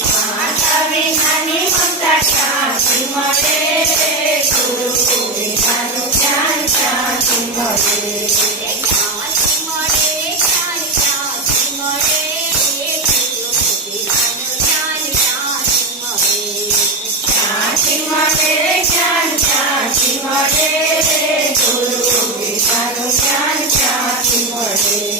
માતા વિનાની મમતા ક્યાંથી મળે? ગુરુ વિનાનું જ્ઞાન ક્યાંથી મળે? ગુરુ વિનાનું જ્ઞાન ક્યાંથી મળે?